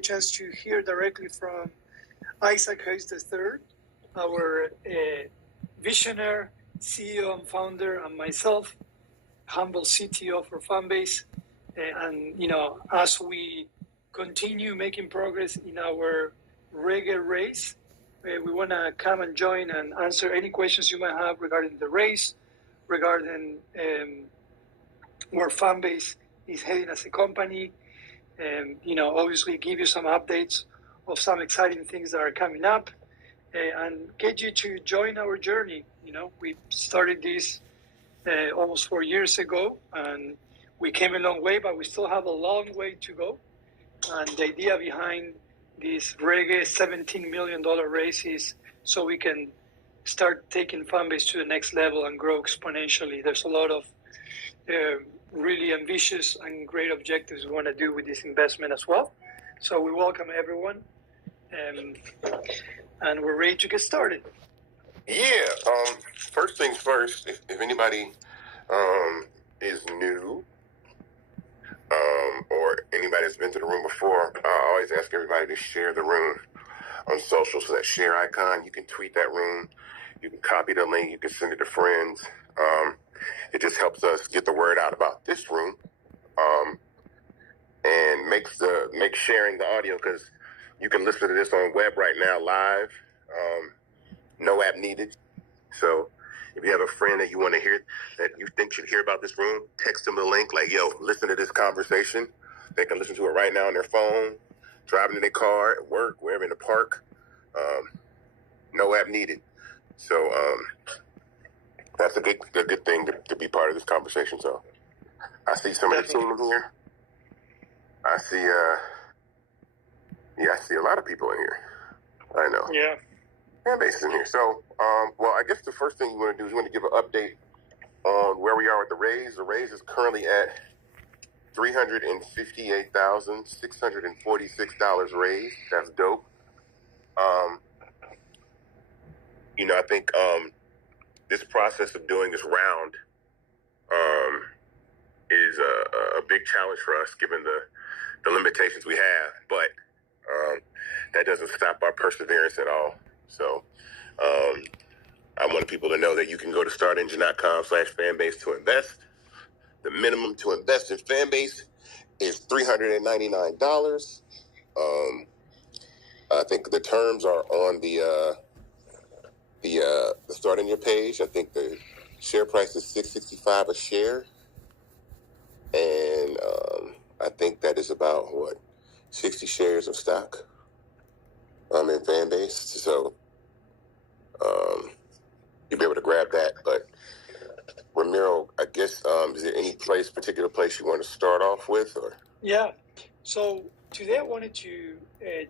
a chance to hear directly from Isaac Hayes III, our visionary CEO and founder, and myself, humble CTO for Fanbase. And, as we continue making progress in our reggae race, we want to come and join and answer any questions you might have regarding the race, regarding where Fanbase is heading as a company, and obviously give you some updates of some exciting things that are coming up, and get you to join our journey. We started this almost 4 years ago, and we came a long way, but we still have a long way to go. And the idea behind this reggae $17 million race is so we can start taking Fanbase to the next level and grow exponentially. There's a lot of really ambitious and great objectives we want to do with this investment as well. So we welcome everyone, and we're ready to get started. Yeah. First things first, if anybody is new, or anybody that's been to the room before, I always ask everybody to share the room on social. So that share icon, you can tweet that room, you can copy the link, you can send it to friends. It just helps us get the word out about this room, and makes sharing the audio, because you can listen to this on web right now live, no app needed. So if you have a friend that you want to hear, that you think should hear about this room, text them the link, like, yo, listen to this conversation. They can listen to it right now on their phone, driving in their car, at work, wherever, in the park. No app needed. So that's a good thing to be part of this conversation. So I see some of the team here. I see I see a lot of people in here. I know. Yeah. Fanbase is in here. So, well, I guess the first thing you want to do is you want to give an update on where we are with the raise. The raise is currently at $358,646 raised. That's dope. I think this process of doing this round is a big challenge for us, given the limitations we have. But that doesn't stop our perseverance at all. So I want people to know that you can go to startengine.com/fanbase to invest. The minimum to invest in Fanbase is $399. I think the terms are on the Start in Your page. I think the share price is $6.65 a share, and I think that is about 60 shares of stock in Fanbase. So you'll be able to grab that. But Ramiro, I guess, is there any particular place you want to start off with? Or? Yeah. So today I wanted to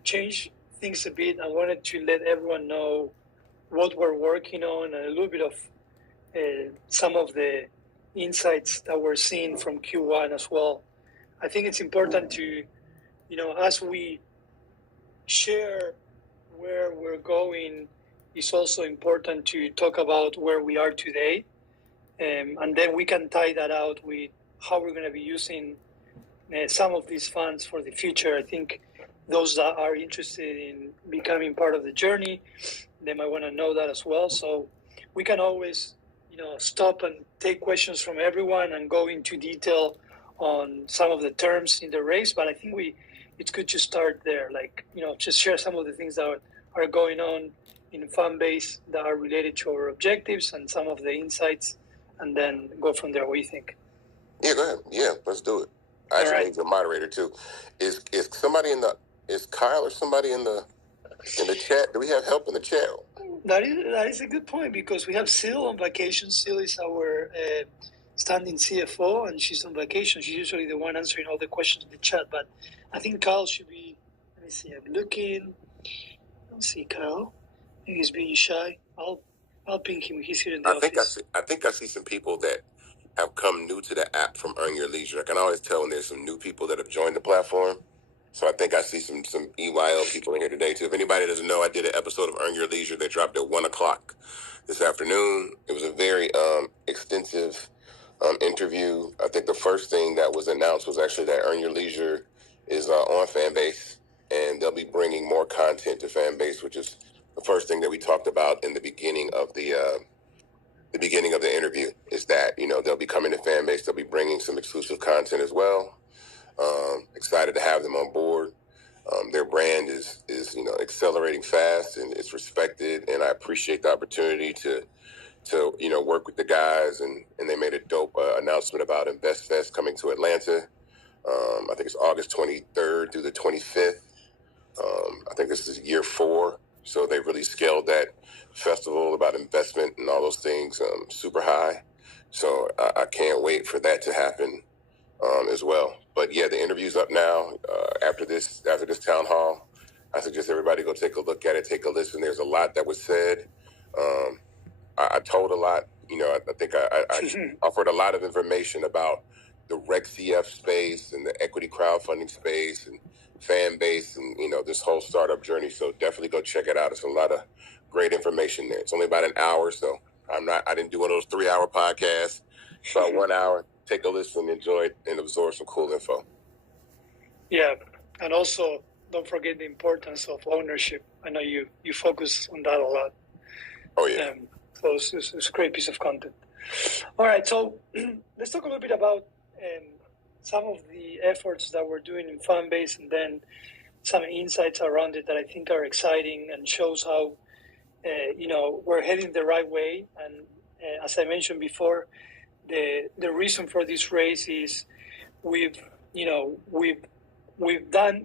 change things a bit. I wanted to let everyone know what we're working on and a little bit of some of the insights that we're seeing from Q1 as well. I think it's important to, as we share where we're going, it's also important to talk about where we are today. And then we can tie that out with how we're going to be using some of these funds for the future. I think those that are interested in becoming part of the journey, they might want to know that as well. So we can always, stop and take questions from everyone and go into detail on some of the terms in the race. But I think it's good to start there, just share some of the things that are going on in Fanbase that are related to our objectives and some of the insights, and then go from there. What do you think? Yeah, go ahead. Yeah, let's do it. I actually need a moderator too. Is somebody is Kyle or somebody in the chat? Do we have help in the chat? That is a good point, because we have Sil on vacation. Sil is our standing CFO, and she's on vacation. She's usually the one answering all the questions in the chat. But I think Kyle should be. Let me see. I'm looking. I don't see Kyle. I think he's being shy. I'll ping him. He's here in the office. I think I see some people that have come new to the app from Earn Your Leisure. I can always tell when there's some new people that have joined the platform. So I think I see some EYL people in here today too. If anybody doesn't know, I did an episode of Earn Your Leisure. They dropped at 1:00 this afternoon. It was a very extensive interview. I think the first thing that was announced was actually that Earn Your Leisure is on Fanbase. and they'll be bringing more content to Fanbase, which is the first thing that we talked about in the beginning of the interview. Is that they'll be coming to Fanbase, they'll be bringing some exclusive content as well. Excited to have them on board. Their brand is accelerating fast, and it's respected, and I appreciate the opportunity to work with the guys, and they made a dope announcement about InvestFest coming to Atlanta. I think it's August 23rd through the 25th. I think this is year 4, so they really scaled that festival about investment and all those things super high. So I can't wait for that to happen as well. But yeah, the interview's up now. After this town hall, I suggest everybody go take a look at it, take a listen. There's a lot that was said. I told a lot. I think I offered a lot of information about the Rec CF space and the equity crowdfunding space and Fanbase and this whole startup journey. So definitely go check it out. It's a lot of great information there. It's only about an hour, so I didn't do one of those 3-hour podcasts. It's about 1 hour. Take a listen, enjoy it, and absorb some cool info. Yeah, and also don't forget the importance of ownership. I know you focus on that a lot. Oh yeah. So it's a great piece of content. All right, so let's talk a little bit about some of the efforts that we're doing in Fanbase, and then some insights around it that I think are exciting and shows how we're heading the right way. And as I mentioned before, the reason for this race is we've done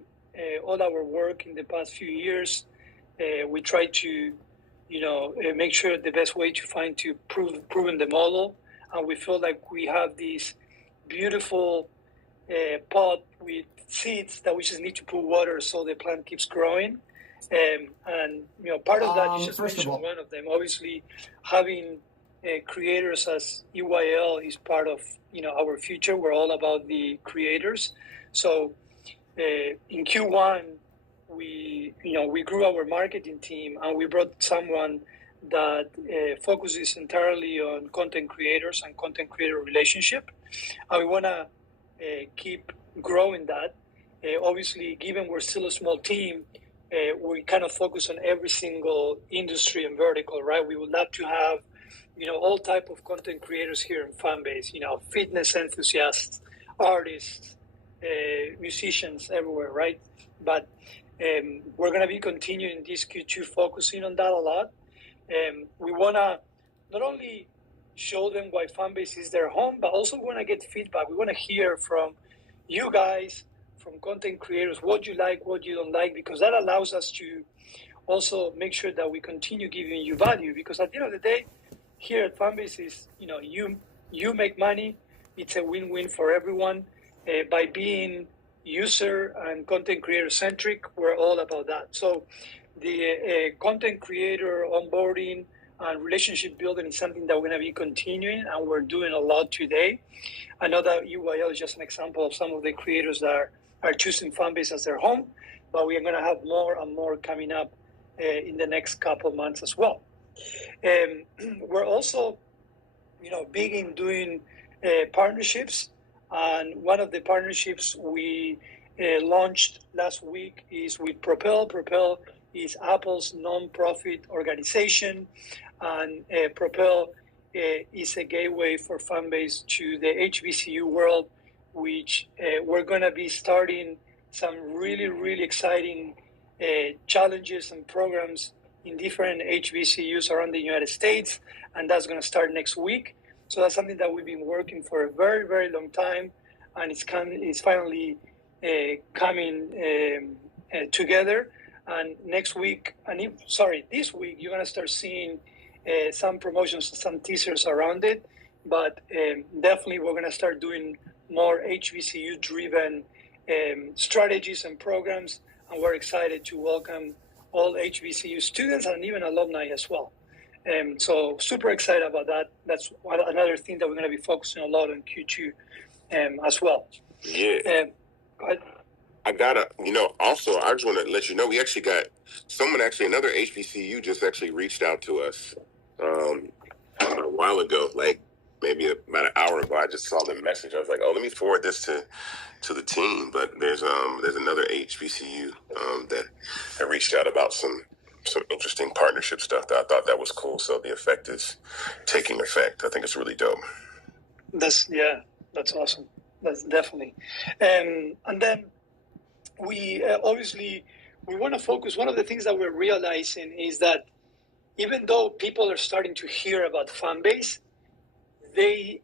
all our work in the past few years. We try to make sure the best way to proven the model, and we feel like we have this beautiful pot with seeds that we just need to put water so the plant keeps growing. And part of that, you just mentioned one of them. Obviously, having creators as EYL is part of our future. We're all about the creators. So in Q1, we grew our marketing team, and we brought someone that focuses entirely on content creators and content creator relationship. And we want to keep growing that. Obviously, given we're still a small team, we kind of focus on every single industry and vertical, right? We would love to have all type of content creators here in Fanbase, fitness enthusiasts, artists, musicians, everywhere, right? But we're going to be continuing this Q2 focusing on that a lot. We want to not only show them why Fanbase is their home, but also want to get feedback. We want to hear from you guys, from content creators, what you like, what you don't like, because that allows us to also make sure that we continue giving you value. Because at the end of the day, here at Fanbase is, you make money. It's a win-win for everyone. By being user and content creator centric, we're all about that. So the content creator onboarding and relationship building is something that we're going to be continuing, and we're doing a lot today. I know that UYL is just an example of some of the creators that are choosing Fanbase as their home, but we are going to have more and more coming up in the next couple of months as well. We're also, big in doing partnerships, and one of the partnerships we launched last week is with Propel. Propel is Apple's non-profit organization, and Propel is a gateway for Fanbase to the HBCU world, which we're going to be starting some really, really exciting challenges and programs in different HBCUs around the United States, and that's going to start next week. So that's something that we've been working for a very, very long time, and it's finally coming together. And this week, you're going to start seeing some promotions, some teasers around it. But definitely, we're going to start doing more HBCU-driven strategies and programs, and we're excited to welcome all HBCU students and even alumni as well. So super excited about that. That's another thing that we're going to be focusing a lot on Q2 as well. Yeah. Go ahead. Also, I just want to let you know, we actually got another HBCU just actually reached out to us a while ago, like maybe about an hour ago. I just saw the message. I was like, oh, let me forward this to the team. But there's another HBCU that reached out about some interesting partnership stuff that I thought that was cool. So the effect is taking effect. I think it's really dope. That's awesome. That's definitely. And then we obviously we want to focus. One of the things that we're realizing is that even though people are starting to hear about Fanbase, they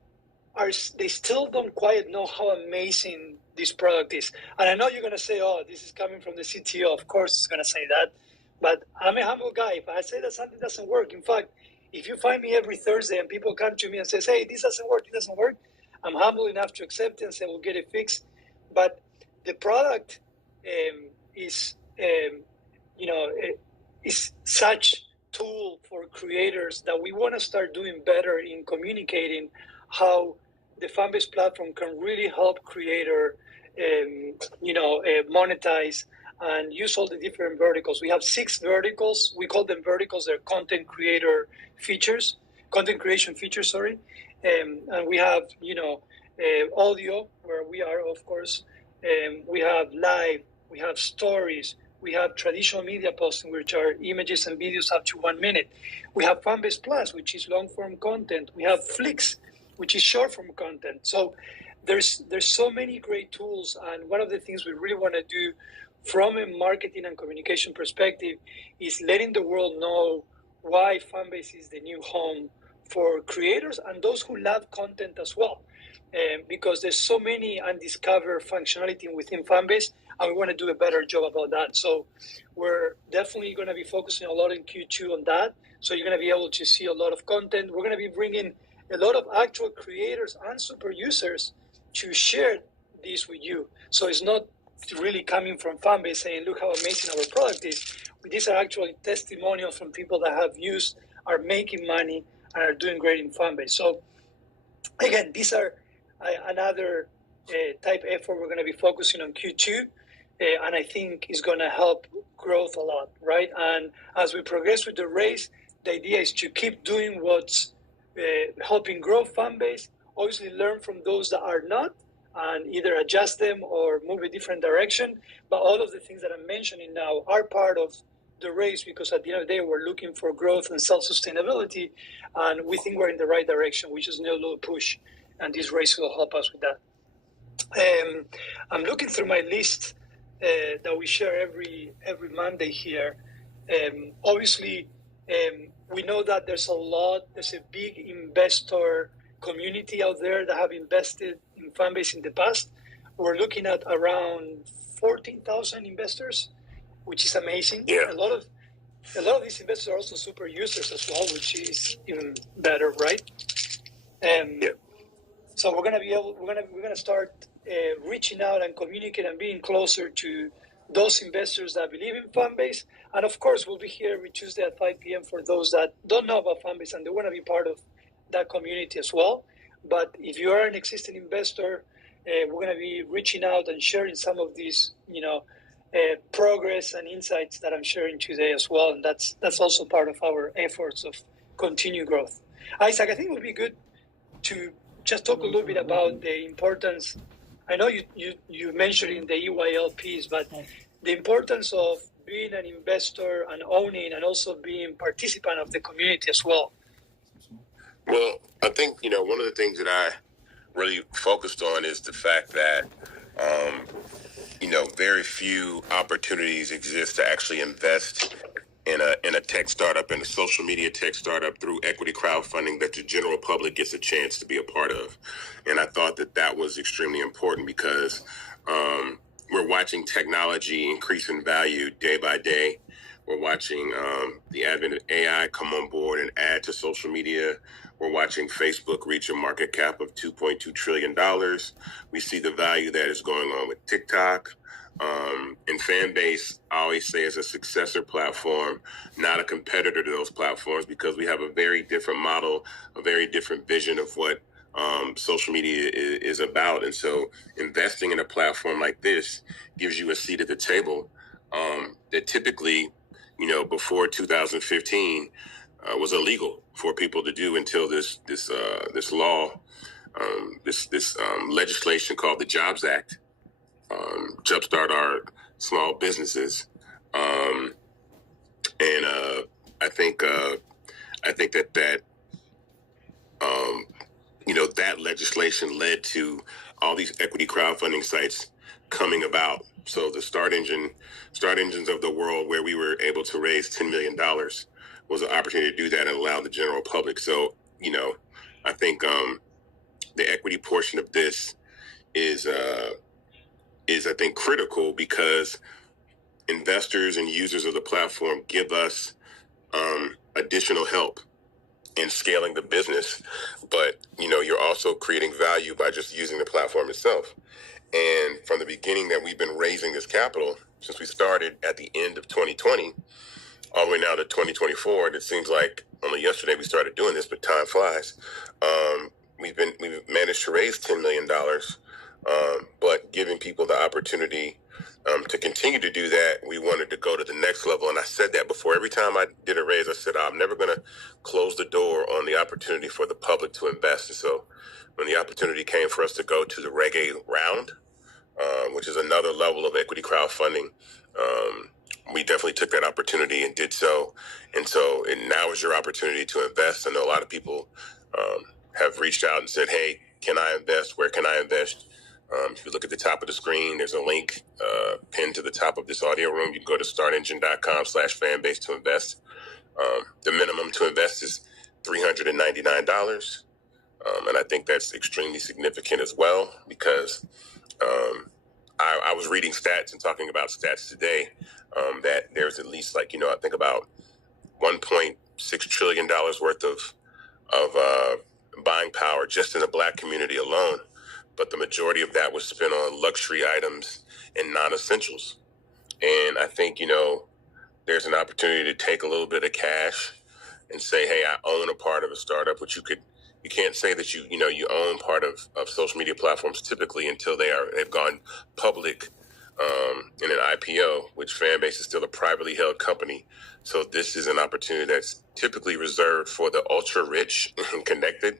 still don't quite know how amazing this product is. And I know you're going to say, oh, this is coming from the CTO. Of course it's going to say that. But I'm a humble guy. If I say that something doesn't work, in fact, if you find me every Thursday and people come to me and say, hey, this doesn't work, I'm humble enough to accept it and say, we'll get it fixed. But the product is such tool for creators that we want to start doing better in communicating how the Fanbase platform can really help creator monetize and use all the different verticals. We have 6 verticals. We call them verticals. They're content creation features, sorry. And we have, audio, where we are, of course. We have live, we have stories, we have traditional media posting, which are images and videos up to 1 minute. We have Fanbase Plus, which is long-form content. We have Flicks, which is short-form content. So there's so many great tools. And one of the things we really want to do from a marketing and communication perspective is letting the world know why Fanbase is the new home for creators and those who love content as well. Because there's so many undiscovered functionality within Fanbase, and we want to do a better job about that. So we're definitely going to be focusing a lot in Q2 on that. So you're going to be able to see a lot of content. We're going to be bringing a lot of actual creators and super users to share this with you. So it's not really coming from Fanbase saying, look how amazing our product is. These are actually testimonials from people that have used, are making money, and are doing great in Fanbase. So again, these are another type effort we're going to be focusing on Q2, and I think is going to help growth a lot, right? And as we progress with the race, the idea is to keep doing what's helping grow Fanbase, obviously learn from those that are not, and either adjust them or move a different direction. But all of the things that I'm mentioning now are part of the race, because at the end of the day, we're looking for growth and self-sustainability, and we think we're in the right direction. We just need a little push, and this race will help us with that. I'm looking through my list that we share every Monday here. Obviously, we know that there's a big investor community out there that have invested in Fanbase in the past. We're looking at around 14,000 investors, which is amazing. Yeah. A lot of these investors are also super users as well, which is even better, right? Yeah. So we're gonna start reaching out and communicate and being closer to those investors that believe in Fanbase. And of course, we'll be here every Tuesday at 5 p.m. for those that don't know about Fanbase and they want to be part of that community as well. But if you are an existing investor, we're going to be reaching out and sharing some of these, progress and insights that I'm sharing today as well. And that's also part of our efforts of continued growth. Isaac, I think it would be good to just talk a little bit about the importance. I know you mentioned in the EYL piece, but the importance of being an investor and owning and also being participant of the community as well. Well, I think, one of the things that I really focused on is the fact that, very few opportunities exist to actually invest in a tech startup, in a social media tech startup through equity crowdfunding that the general public gets a chance to be a part of. And I thought that was extremely important because we're watching technology increase in value day by day. We're watching the advent of AI come on board and add to social media. We're watching Facebook reach a market cap of $2.2 trillion. We see the value that is going on with TikTok. And Fanbase, I always say, is a successor platform, not a competitor to those platforms, because we have a very different model, a very different vision of what social media is about. And so investing in a platform like this gives you a seat at the table that typically, before 2015, was illegal for people to do until this law, this legislation called the Jobs Act, jumpstart our small businesses, and I think that that legislation led to all these equity crowdfunding sites coming about. So the start engines of the world, where we were able to raise $10 million, was an opportunity to do that and allow the general public. So, I think the equity portion of this is I think critical, because investors and users of the platform give us additional help in scaling the business. But you're also creating value by just using the platform itself. And from the beginning that we've been raising this capital, since we started at the end of 2020 all the way now to 2024, and it seems like only yesterday we started doing this, but time flies. We've managed to raise $10 million, but giving people the opportunity to continue to do that, we wanted to go to the next level. And I said that before. Every time I did a raise, I said, I'm never going to close the door on the opportunity for the public to invest. And so when the opportunity came for us to go to the Reg A round, which is another level of equity crowdfunding, we definitely took that opportunity and did so. And now is your opportunity to invest. I know a lot of people have reached out and said, hey, can I invest? Where can I invest? If you look at the top of the screen, there's a link pinned to the top of this audio room. You can go to startengine.com/fanbase to invest. The minimum to invest is $399. And I think that's extremely significant as well, because I was reading stats and talking about stats today, that there's at least I think about $1.6 trillion worth of buying power just in the Black community alone. But the majority of that was spent on luxury items and non-essentials. And I think, there's an opportunity to take a little bit of cash and say, hey, I own a part of a startup, which you can't say that you own part of social media platforms typically until they've gone public in an IPO, which Fanbase is still a privately held company. So this is an opportunity that's typically reserved for the ultra rich and connected.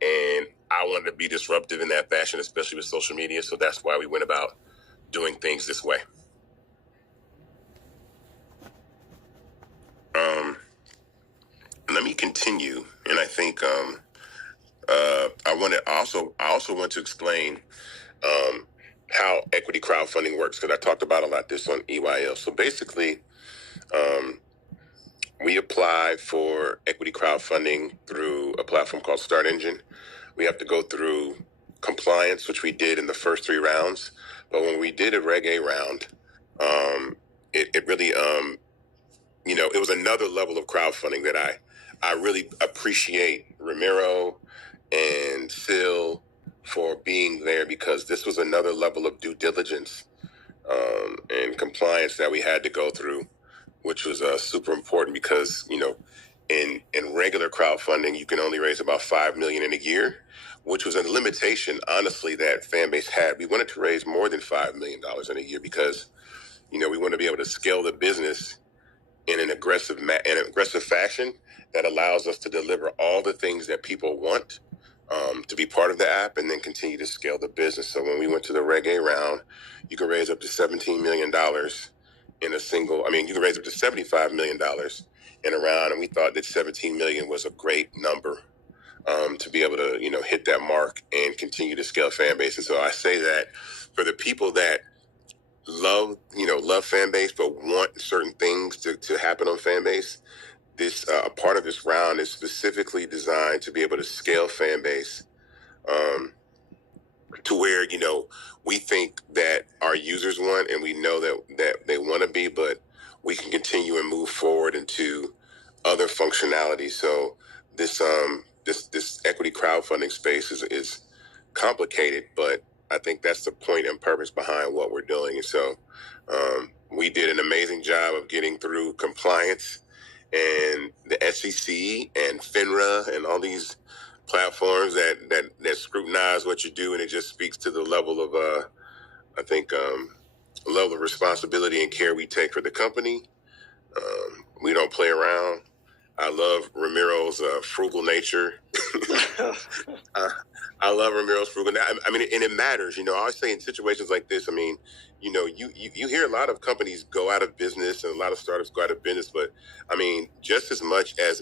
And I wanted to be disruptive in that fashion, especially with social media. So that's why we went about doing things this way. Let me continue. And I think I also want to explain how equity crowdfunding works, because I talked about a lot this on EYL. So basically, we apply for equity crowdfunding through a platform called Start Engine. We have to go through compliance, which we did in the first 3 rounds. But when we did a Reg A round, it really, it was another level of crowdfunding that I really appreciate Ramiro and Sil for being there, because this was another level of due diligence and compliance that we had to go through, which was super important, because in regular crowdfunding you can only raise about $5 million in a year, which was a limitation, honestly, that Fanbase had. We wanted to raise more than $5 million in a year, because we want to be able to scale the business in an aggressive fashion that allows us to deliver all the things that people want to be part of the app, and then continue to scale the business. So when we went to the Reg A round, you can raise up to $17 million in a single. You can raise up to $75 million in a round, and we thought that 17 million was a great number to be able to hit that mark and continue to scale Fanbase. And so I say that for the people that love Fanbase but want certain things to happen on Fanbase, this part of this round is specifically designed to be able to scale Fanbase to where we think that our users want, and we know that they want to be, but we can continue and move forward into other functionality. So this equity crowdfunding space is complicated, but I think that's the point and purpose behind what we're doing. And so we did an amazing job of getting through compliance and the SEC and FINRA and all these platforms that scrutinize what you do, and it just speaks to the level of level of responsibility and care we take for the company. We don't play around. I love Ramiro's frugal nature. I love Ramiro's frugal. I mean, and it matters. You know, I always say in situations like this, I mean, you know, you hear a lot of companies go out of business and a lot of startups go out of business, but I mean, just as much as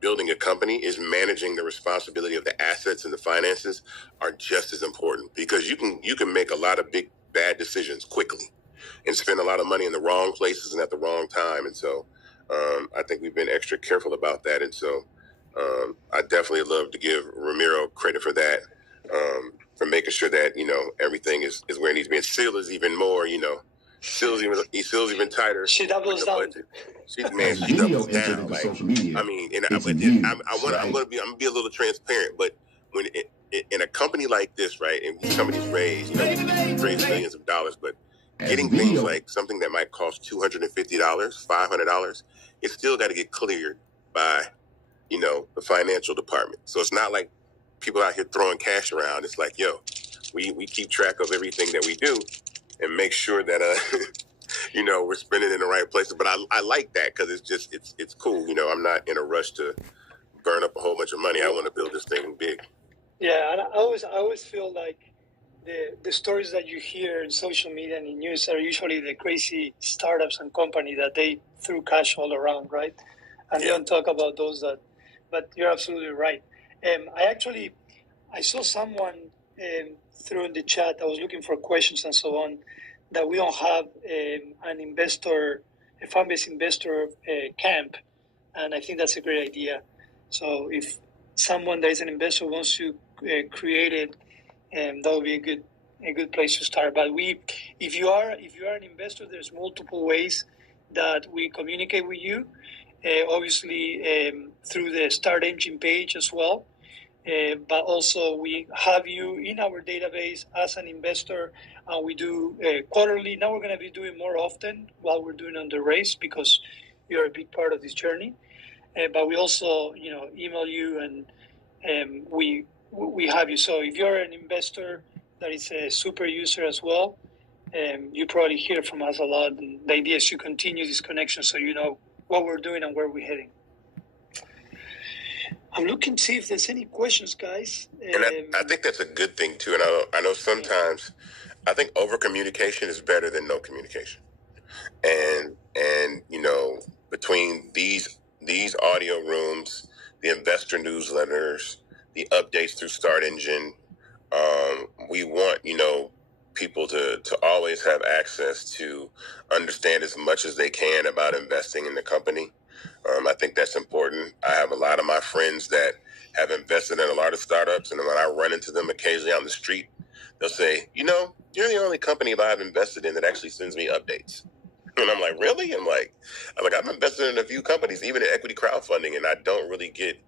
building a company is managing the responsibility of the assets and the finances are just as important, because you can make a lot of big bad decisions quickly and spend a lot of money in the wrong places and at the wrong time. And so I think we've been extra careful about that. And so I definitely love to give Ramiro credit for that, for making sure that, you know, everything is where it needs to be. And Seal is even more, you know, Seal's even tighter. She doubles down. She doubles down. Like, social media. I mean, I'm gonna be a little transparent, but when in a company like this, right, and these companies raise millions of dollars, but getting things like something that might cost $250, $500, it's still got to get cleared by, you know, the financial department. So it's not like people out here throwing cash around. It's like, yo, we keep track of everything that we do and make sure that you know, we're spending in the right places. But I like that, because it's cool. You know, I'm not in a rush to burn up a whole bunch of money. I want to build this thing big. Yeah, and I always feel like the stories that you hear in social media and in news are usually the crazy startups and company that they threw cash all around, right? And they don't talk about those that. But you're absolutely right. I saw someone through in the chat. I was looking for questions and so on, that we don't have a Fanbase investor camp, and I think that's a great idea. So if someone that is an investor wants to create it, that would be a good place to start. But if you are an investor, there's multiple ways that we communicate with you. Obviously, through the Start Engine page as well. But also we have you in our database as an investor. We do quarterly. Now we're going to be doing more often while we're doing on the race, because you're a big part of this journey. But we also, you know, email you, and we have you. So if you're an investor that is a super user as well, you probably hear from us a lot. And the idea is to continue this connection so you know what we're doing and where we're heading. I'm looking to see if there's any questions, guys. And I think that's a good thing too. And I know sometimes I think over communication is better than no communication. And you know, between these audio rooms, the investor newsletters, the updates through Start Engine, we want, you know, people to always have access to understand as much as they can about investing in the company. I think that's important. I have a lot of my friends that have invested in a lot of startups, and when I run into them occasionally on the street, they'll say, you know, you're the only company that I've invested in that actually sends me updates. And I'm like, really? I'm like, I've invested in a few companies, even in equity crowdfunding, and I don't really get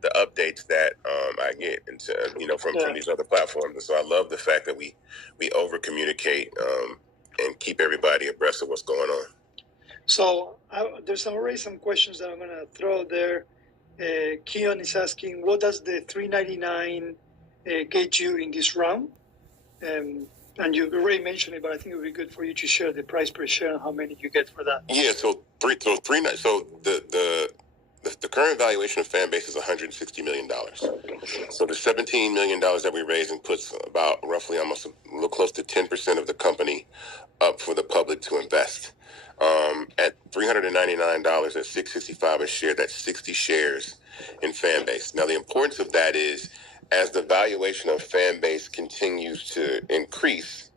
the updates that I get, you know, from these other platforms. And so I love the fact that we over communicate and keep everybody abreast of what's going on. So there's already some questions that I'm going to throw there. Keon is asking, what does the $3.99 get you in this round? And you already mentioned it, but I think it would be good for you to share the price per share and how many you get for that. Yeah, so the current valuation of Fanbase is $160 million. So the $17 million that we raised and puts about roughly almost a little close to 10% of the company up for the public to invest. At $399 at $665 a share, that's 60 shares in Fanbase. Now, the importance of that is, as the valuation of Fanbase continues to increase,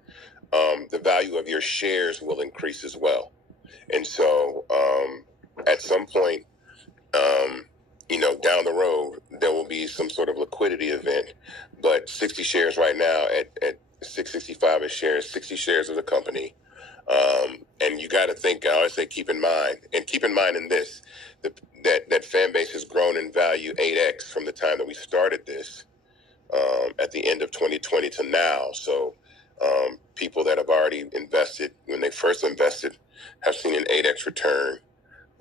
the value of your shares will increase as well. And so at some point, you know, down the road, there will be some sort of liquidity event. But 60 shares right now at $665 a share, 60 shares of the company. And you got to think, I always say, keep in mind in this, that Fanbase has grown in value 8x from the time that we started this at the end of 2020 to now. So people that have already invested, when they first invested, have seen an 8x return.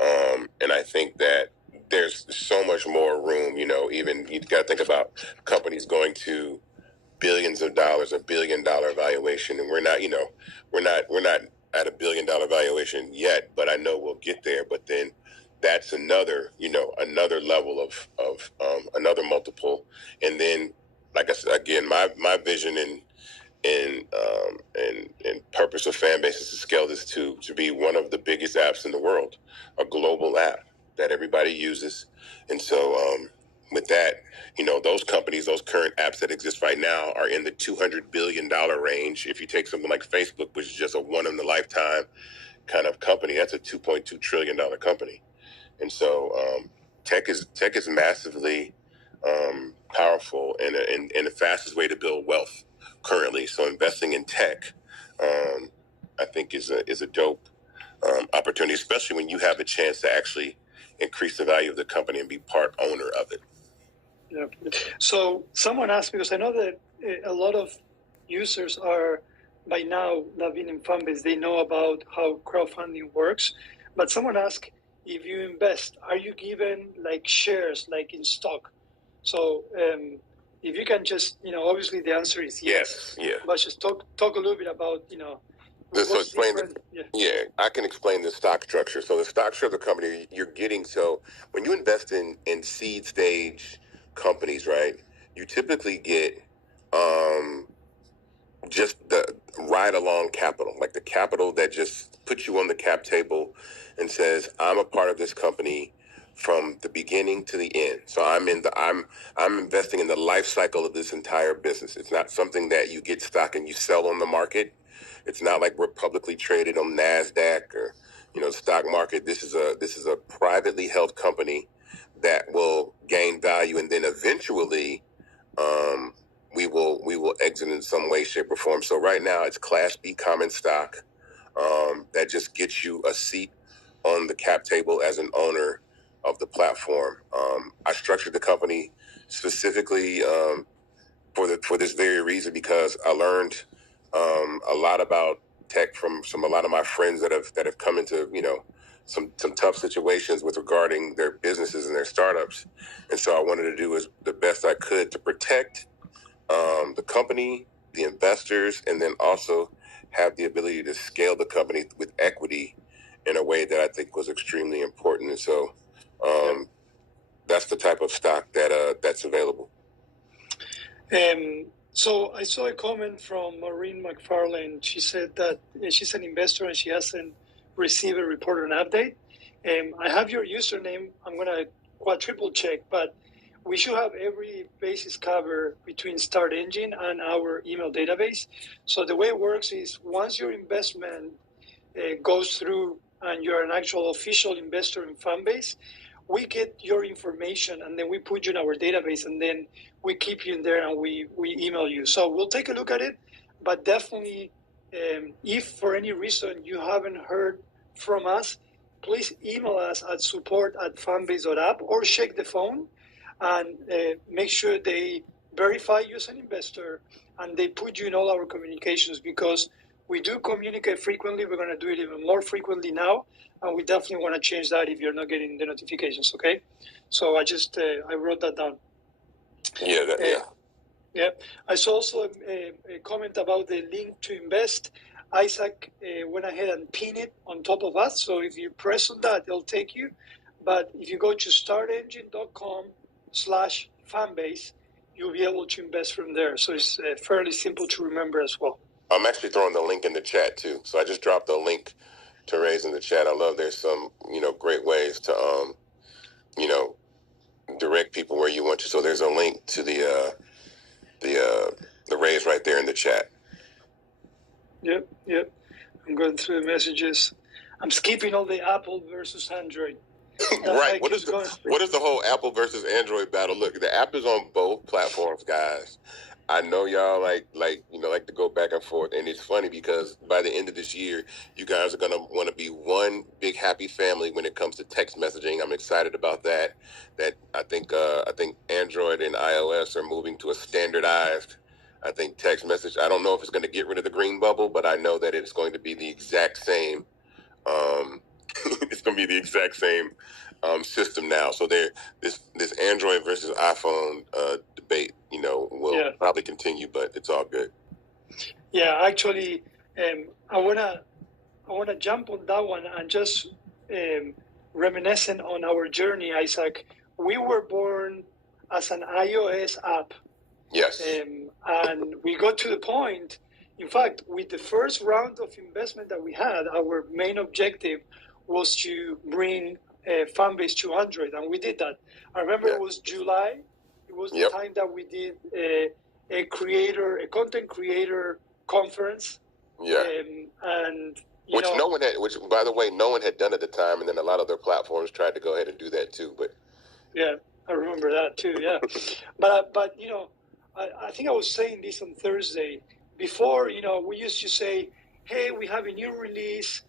And I think that there's so much more room, you know, even you got to think about companies going to billions of dollars, $1 billion valuation. And we're not at $1 billion valuation yet, but I know we'll get there. But then that's another, another level of another multiple. And then, like I said, again, my vision and purpose of Fanbase is to scale this to be one of the biggest apps in the world, a global app that everybody uses. And so with that, those companies, those current apps that exist right now are in the $200 billion range. If you take something like Facebook, which is just a one in a lifetime kind of company, that's a $2.2 trillion company. And so tech is massively powerful and the fastest way to build wealth currently. So investing in tech, I think, is a dope opportunity, especially when you have a chance to actually increase the value of the company and be part owner of it. Yeah. So someone asked, because I know that a lot of users are by now that have been in Fanbase, they know about how crowdfunding works. But someone asked, if you invest, are you given like shares, like in stock? So if you can just, obviously the answer is yes. Yeah. But just talk a little bit about, So explain I can explain the stock structure. So the stock structure of the company you're getting. So when you invest in seed stage companies, right, you typically get just the ride along capital, like the capital that just puts you on the cap table and says, I'm a part of this company from the beginning to the end. So I'm investing in the life cycle of this entire business. It's not something that you get stock and you sell on the market. It's not like we're publicly traded on NASDAQ or stock market. This is a privately held company that will gain value, and then eventually we will exit in some way, shape, or form. So right now it's Class B common stock that just gets you a seat on the cap table as an owner of the platform. I structured the company specifically for this very reason, because I learned a lot about tech from a lot of my friends that have come into some tough situations with regarding their businesses and their startups, and so I wanted to do the best I could to protect the company, the investors, and then also have the ability to scale the company with equity in a way that I think was extremely important. And so that's the type of stock that's available. So I saw a comment from Maureen McFarlane. She said that she's an investor and she hasn't received a report or an update. I have your username. I'm going to quadruple check, but we should have every basis covered between Start Engine and our email database. So the way it works is once your investment goes through and you're an actual official investor in Fanbase, we get your information and then we put you in our database and then we keep you in there and we email you. So we'll take a look at it, but definitely if for any reason you haven't heard from us, please email us at support@fanbase.app or check the phone and make sure they verify you as an investor and they put you in all our communications, because we do communicate frequently. We're going to do it even more frequently now, and we definitely want to change that if you're not getting the notifications, okay? So I just, I wrote that down. Yeah. I saw also a comment about the link to invest. Isaac went ahead and pinned it on top of us. So if you press on that, it'll take you. But if you go to startengine.com/fanbase, you'll be able to invest from there. So it's fairly simple to remember as well. I'm actually throwing the link in the chat too. So I just dropped the link to raise in the chat. I love there's some, great ways to, direct people where you want to. So there's a link to the raise right there in the chat. Yep. I'm going through the messages. I'm skipping all the Apple versus Android. Right. What is the whole Apple versus Android battle? Look, the app is on both platforms, guys. I know y'all like to go back and forth, and it's funny because by the end of this year, you guys are gonna want to be one big happy family when it comes to text messaging. I'm excited about that. I think Android and iOS are moving to a standardized, text message. I don't know if it's going to get rid of the green bubble, but I know that it's going to be the exact same. It's going to be the exact same system now. So this Android versus iPhone debate, will probably continue, but it's all good. Yeah, actually, I wanna jump on that one and just reminiscent on our journey, Isaac, we were born as an iOS app. Yes. And we got to the point, in fact, with the first round of investment that we had, our main objective was to bring Fanbase to Android, and we did that. I remember it was July. It was the time that we did a content creator conference. Yeah. And which by the way, no one had done at the time, and then a lot of their platforms tried to go ahead and do that too. But yeah, I remember that too. Yeah, but you know, I think I was saying this on Thursday. Before, you know, we used to say, "Hey, we have a new release.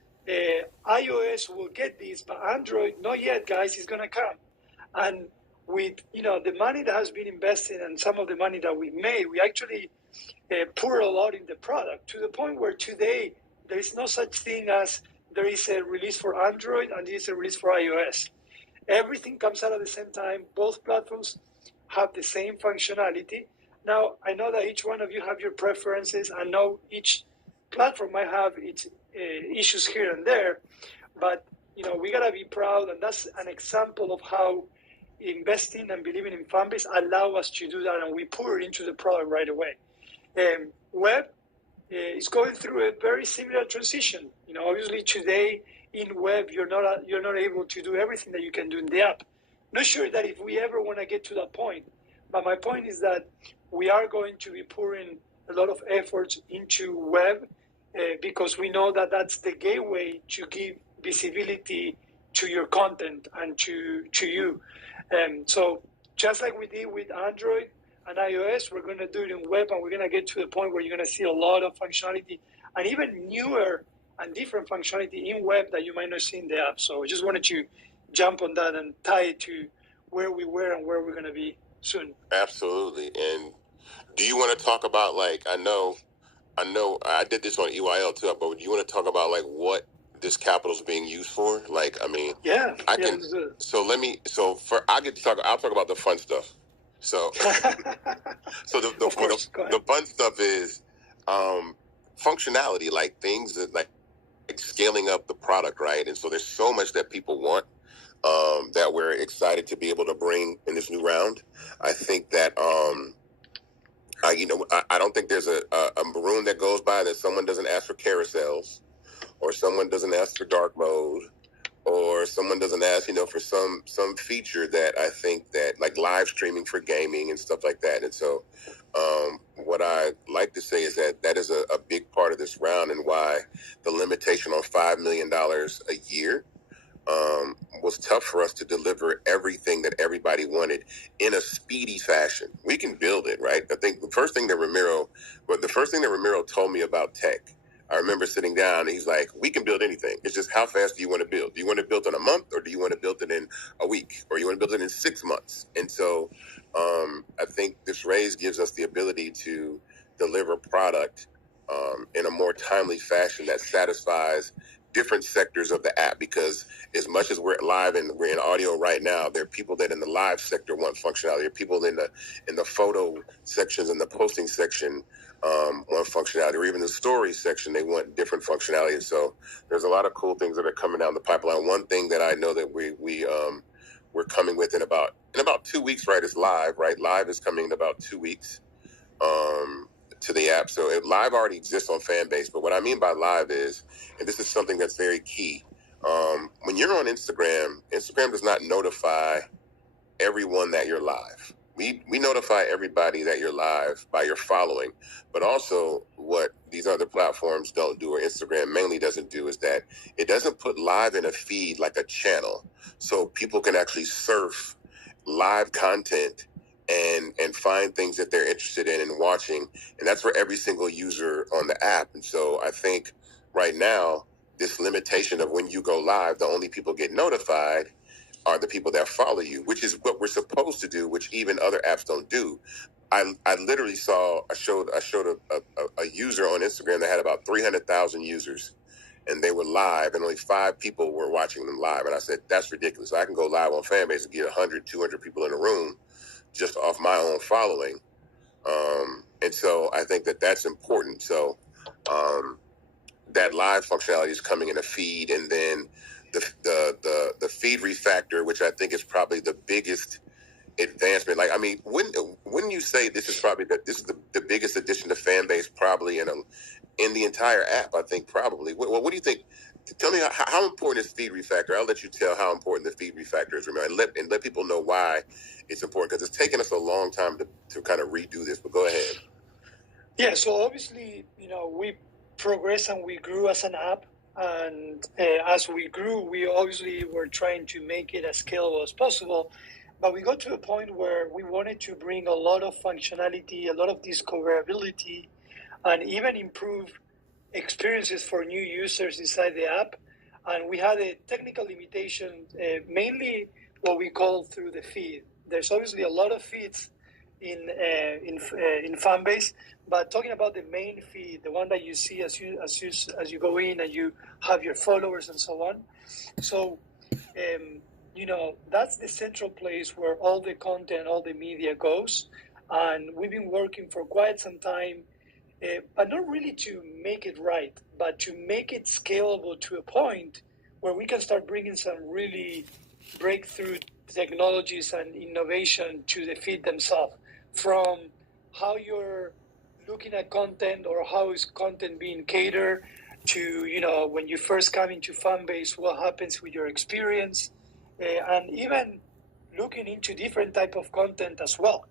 iOS will get this, but Android, not yet, guys. It's gonna come." And with, you know, the money that has been invested and some of the money that we made, we actually pour a lot in the product, to the point where today there is no such thing as there is a release for Android and there is a release for iOS. Everything comes out at the same time. Both platforms have the same functionality. Now, I know that each one of you have your preferences. I know each platform might have its issues here and there, but you know, we gotta be proud, and that's an example of how investing and believing in Fanbase allow us to do that, and we pour it into the product right away. Web is going through a very similar transition. You know, obviously today in web you're not able to do everything that you can do in the app. Not sure that if we ever want to get to that point, but my point is that we are going to be pouring a lot of efforts into web because we know that that's the gateway to give visibility to your content and to you. So just like we did with Android and iOS, we're going to do it in web, and we're going to get to the point where you're going to see a lot of functionality and even newer and different functionality in web that you might not see in the app. So I just wanted to jump on that and tie it to where we were and where we're going to be soon. Absolutely. And do you want to talk about, like, I know I did this on EYL too, but do you want to talk about like what this capital is being used for? Like, I mean, I'll get to talk. I'll talk about the fun stuff. So, the fun stuff is functionality, like things that like scaling up the product, right? And so there's so much that people want that we're excited to be able to bring in this new round. I think that I don't think there's a room that goes by that someone doesn't ask for carousels, or someone doesn't ask for dark mode, or someone doesn't ask, for some feature that I think that, like live streaming for gaming and stuff like that. And so what I like to say is that is a big part of this round, and why the limitation on $5 million a year was tough for us to deliver everything that everybody wanted in a speedy fashion. We can build it, right? I think the first thing that Ramiro told me about tech, I remember sitting down and he's like, we can build anything. It's just how fast do you want to build? Do you want to build in a month, or do you want to build it in a week, or you want to build it in 6 months? And so I think this raise gives us the ability to deliver product in a more timely fashion that satisfies different sectors of the app, because as much as we're live and we're in audio right now, there are people that in the live sector want functionality. There are people in the photo sections and the posting section want functionality, or even the story section, they want different functionality. And so there's a lot of cool things that are coming down the pipeline. One thing that I know that we're coming with in about 2 weeks, right, is live, right? Live is coming in about 2 weeks to the app. So live already exists on Fanbase, but what I mean by live is, and this is something that's very key, when you're on Instagram does not notify everyone that you're live. We notify everybody that you're live by your following, but also what these other platforms don't do, or Instagram mainly doesn't do, is that it doesn't put live in a feed like a channel, so people can actually surf live content and find things that they're interested in and watching, and that's for every single user on the app. And so I think right now, this limitation of when you go live, the only people get notified are the people that follow you, which is what we're supposed to do, which even other apps don't do. I literally showed a user on Instagram that had about 300,000 users, and they were live, and only 5 people were watching them live. And I said, that's ridiculous. I can go live on Fanbase and get 100, 200 people in a room just off my own following. And so I think that that's important. So that live functionality is coming in a feed, and then the feed refactor, which I think is probably the biggest advancement. Like, I mean, wouldn't you say this is probably the biggest addition to Fanbase probably in the entire app? I think probably. What do you think? Tell me how important is feed refactor? I'll let you tell how important the feed refactor is. Remember, and let people know why it's important, because it's taken us a long time to kind of redo this. But go ahead. Yeah. So obviously, we progressed and we grew as an app, and as we grew, we obviously were trying to make it as scalable as possible. But we got to a point where we wanted to bring a lot of functionality, a lot of discoverability, and even improve experiences for new users inside the app. And we had a technical limitation, mainly what we call through the feed. There's obviously a lot of feeds in Fanbase, but talking about the main feed, the one that you see as you go in and you have your followers and so on. So, that's the central place where all the content, all the media goes. And we've been working for quite some time, but not really to make it right, but to make it scalable to a point where we can start bringing some really breakthrough technologies and innovation to the feed themselves, from how you're looking at content or how is content being catered to, when you first come into Fanbase, what happens with your experience, and even looking into different type of content as well.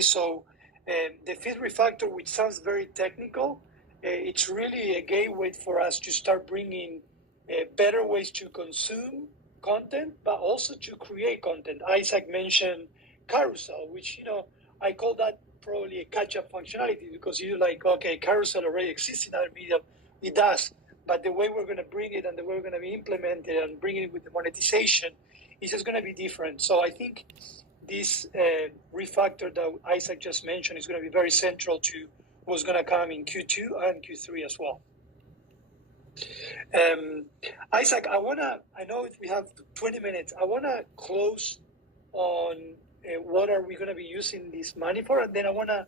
So the feed refactor, which sounds very technical, it's really a gateway for us to start bringing better ways to consume content, but also to create content. Isaac mentioned carousel, which, I call that probably a catch-up functionality, because you're like, okay, carousel already exists in other media. It does, but the way we're going to bring it and the way we're going to be implemented and bring it with the monetization is just going to be different. So I think this refactor that Isaac just mentioned is going to be very central to what's going to come in Q2 and Q3 as well. Isaac, I know if we have 20 minutes, I want to close on what are we going to be using this money for, and then I want to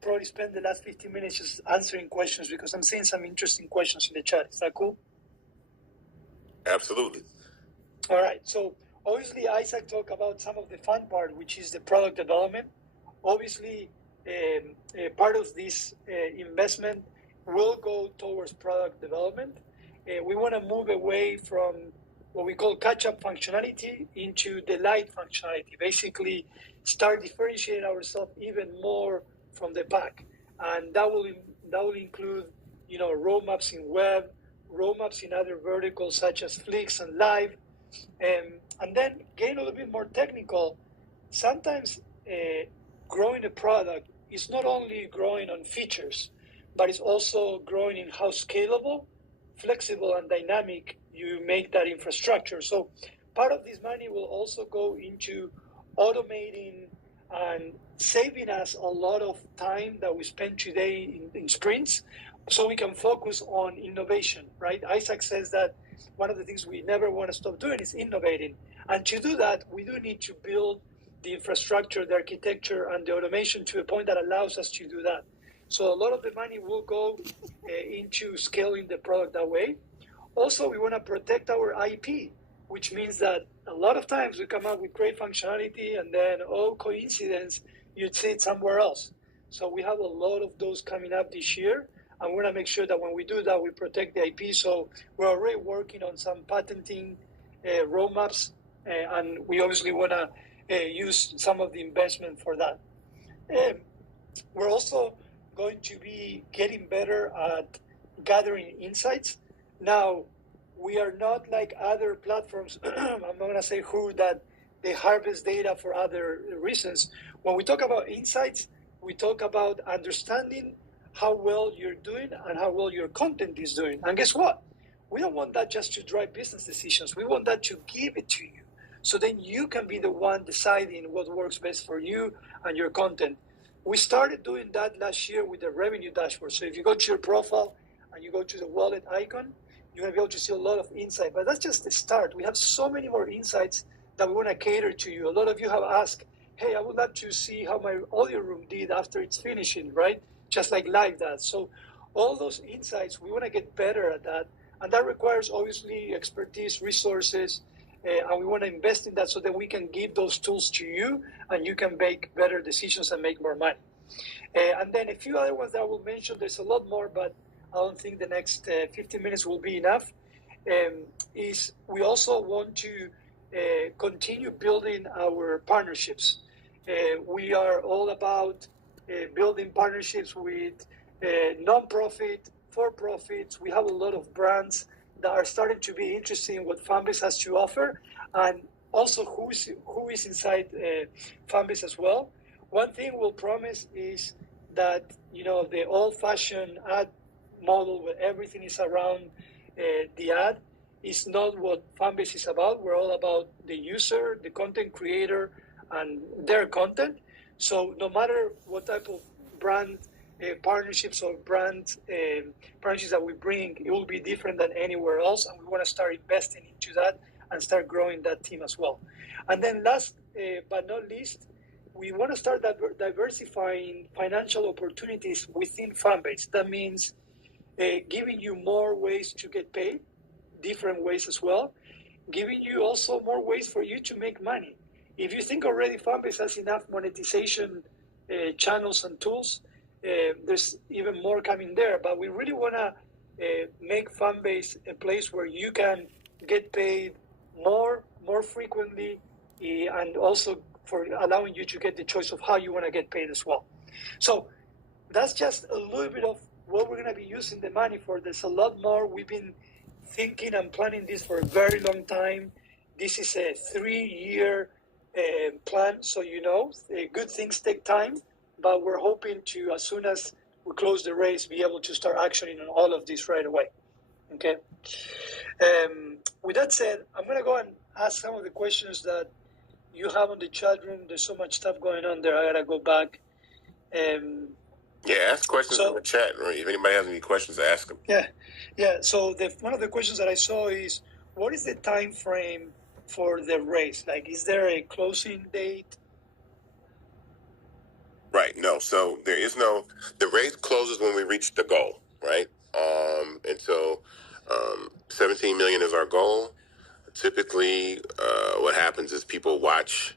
probably spend the last 15 minutes just answering questions, because I'm seeing some interesting questions in the chat. Is that cool? Absolutely. All right. So obviously, Isaac talked about some of the fun part, which is the product development. Obviously, part of this investment will go towards product development. We want to move away from what we call catch-up functionality into the light functionality. Basically, start differentiating ourselves even more from the pack, and that will include, roadmaps in web, roadmaps in other verticals such as Flix and Live, and then getting a little bit more technical. Sometimes growing a product is not only growing on features, but it's also growing in how scalable, flexible, and dynamic you make that infrastructure. So part of this money will also go into automating and saving us a lot of time that we spend today in sprints, so we can focus on innovation, right? Isaac says that one of the things we never want to stop doing is innovating. And to do that, we do need to build the infrastructure, the architecture, and the automation to a point that allows us to do that. So a lot of the money will go into scaling the product that way. Also, we want to protect our IP, which means that a lot of times we come up with great functionality and then, coincidence, you'd see it somewhere else. So we have a lot of those coming up this year, and we want to make sure that when we do that, we protect the IP. So we're already working on some patenting roadmaps, and we obviously want to use some of the investment for that. We're also going to be getting better at gathering insights. Now, we are not like other platforms, I'm not going to say who, that they harvest data for other reasons. When we talk about insights, we talk about understanding how well you're doing and how well your content is doing. And guess what? We don't want that just to drive business decisions. We want that to give it to you. So then you can be the one deciding what works best for you and your content. We started doing that last year with the revenue dashboard. So if you go to your profile and you go to the wallet icon, you're going to be able to see a lot of insight. But that's just the start. We have so many more insights that we want to cater to you. A lot of you have asked, hey, I would love to see how my audio room did after it's finishing, right? Just like Live does. So all those insights, we want to get better at that. And that requires, obviously, expertise, resources. and we want to invest in that so that we can give those tools to you and you can make better decisions and make more money. And then a few other ones that I will mention. There's a lot more, but I don't think the next 15 minutes will be enough. Is we also want to continue building our partnerships. We are all about building partnerships with non-profit, for-profits. We have a lot of brands that are starting to be interested in what Fanbase has to offer, and also who is inside Fanbase as well. One thing we'll promise is that the old-fashioned ad model where everything is around the ad is not what Fanbase is about. We're all about the user, the content creator, and their content. So no matter what type of brand partnerships or brand partnerships that we bring, it will be different than anywhere else, and we want to start investing into that and start growing that team as well. And then last but not least, we want to start diversifying financial opportunities within Fanbase. That means giving you more ways to get paid, different ways as well, giving you also more ways for you to make money. If you think already Fanbase has enough monetization channels and tools, there's even more coming there. But we really want to make Fanbase a place where you can get paid more frequently, and also for allowing you to get the choice of how you want to get paid as well. So that's just a little bit of what we're going to be using the money for. There's a lot more. We've been thinking and planning this for a very long time. This is a 3-year plan, so good things take time, but we're hoping to, as soon as we close the race, be able to start actioning on all of this right away. Okay. With that said, I'm going to go and ask some of the questions that you have on the chat room. There's so much stuff going on there. I got to go back. Ask questions in the chat. If anybody has any questions, ask them. Yeah. So one of the questions that I saw is, what is the time frame for the race? Like, is there a closing date? Right. No. So there is no. The race closes when we reach the goal. Right. And so 17 million is our goal. Typically, what happens is people watch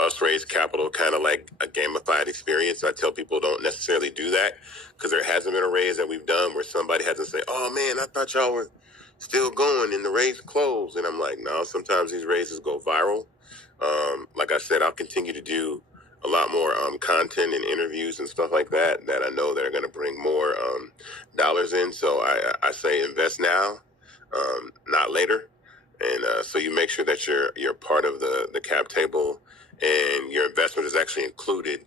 us raise capital, kind of like a gamified experience. I tell people don't necessarily do that, because there hasn't been a raise that we've done where somebody hasn't said, "Oh man, I thought y'all were still going and the raise closed." And I'm like, no, sometimes these raises go viral. Like I said, I'll continue to do a lot more content and interviews and stuff like that I know that are going to bring more dollars in. So I say invest now, not later. And so you make sure that you're part of the cap table, and your investment is actually included,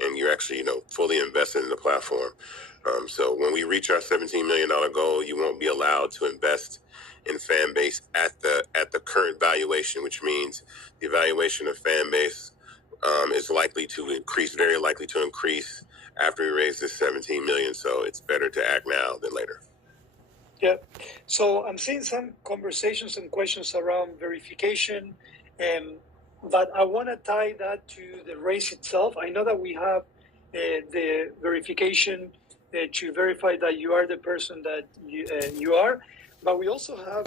and you're actually fully invested in the platform. So when we reach our $17 million goal, you won't be allowed to invest in Fanbase at the current valuation, which means the valuation of Fanbase is very likely to increase after we raise this 17 million. So it's better to act now than later. Yeah. So I'm seeing some conversations and questions around verification, but I want to tie that to the race itself. I know that we have the verification to verify that you are the person that you are, but we also have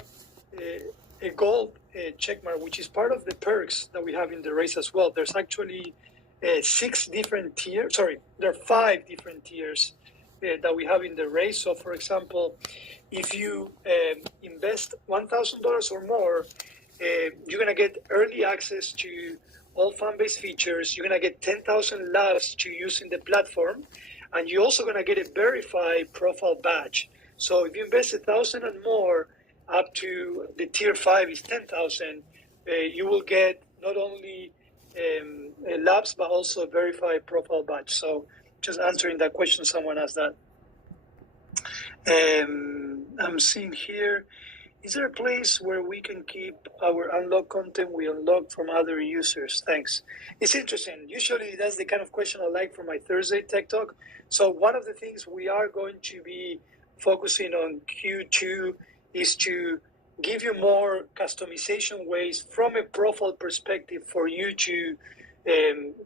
a gold checkmark, which is part of the perks that we have in the race as well. There's actually 6 different tiers. Sorry, there are 5 different tiers that we have in the race. So, for example, if you invest $1,000 or more, you're going to get early access to all Fanbase features. You're going to get 10,000 labs to use in the platform, and you're also going to get a verified profile badge. So if you invest 1,000 and more, up to the tier 5 is 10,000, you will get not only labs but also a verified profile badge. So just answering that question, someone asked that. I'm seeing here, is there a place where we can keep our unlocked content we unlocked from other users? Thanks. It's interesting. Usually that's the kind of question I like for my Thursday Tech Talk. So one of the things we are going to be focusing on Q2 is to give you more customization ways from a profile perspective for you to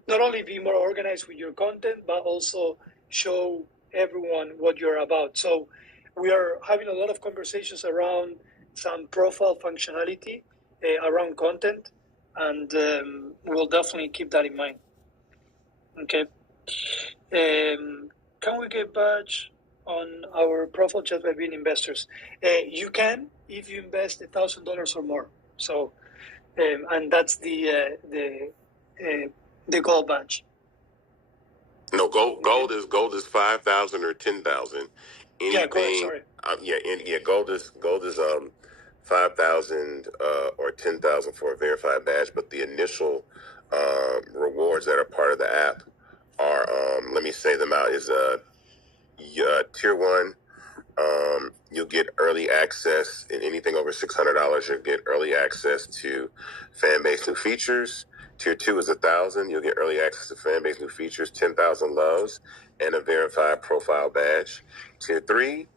not only be more organized with your content, but also show everyone what you're about. So we are having a lot of conversations around some profile functionality around content, and we'll definitely keep that in mind. Okay. Can we get badge on our profile just by being investors? You can if you invest $1,000 or more. So, and that's the gold badge. No, gold is 5,000 or 10,000. Yeah, correct. Sorry. Gold is 5,000 or 10,000 for a verified badge, but the initial rewards that are part of the app are let me say them out, is tier 1. You'll get early access in anything over $600. You'll get early access to Fanbase new features. Tier 2 is 1,000. You'll get early access to Fanbase new features, 10,000 loves, and a verified profile badge. Tier 3,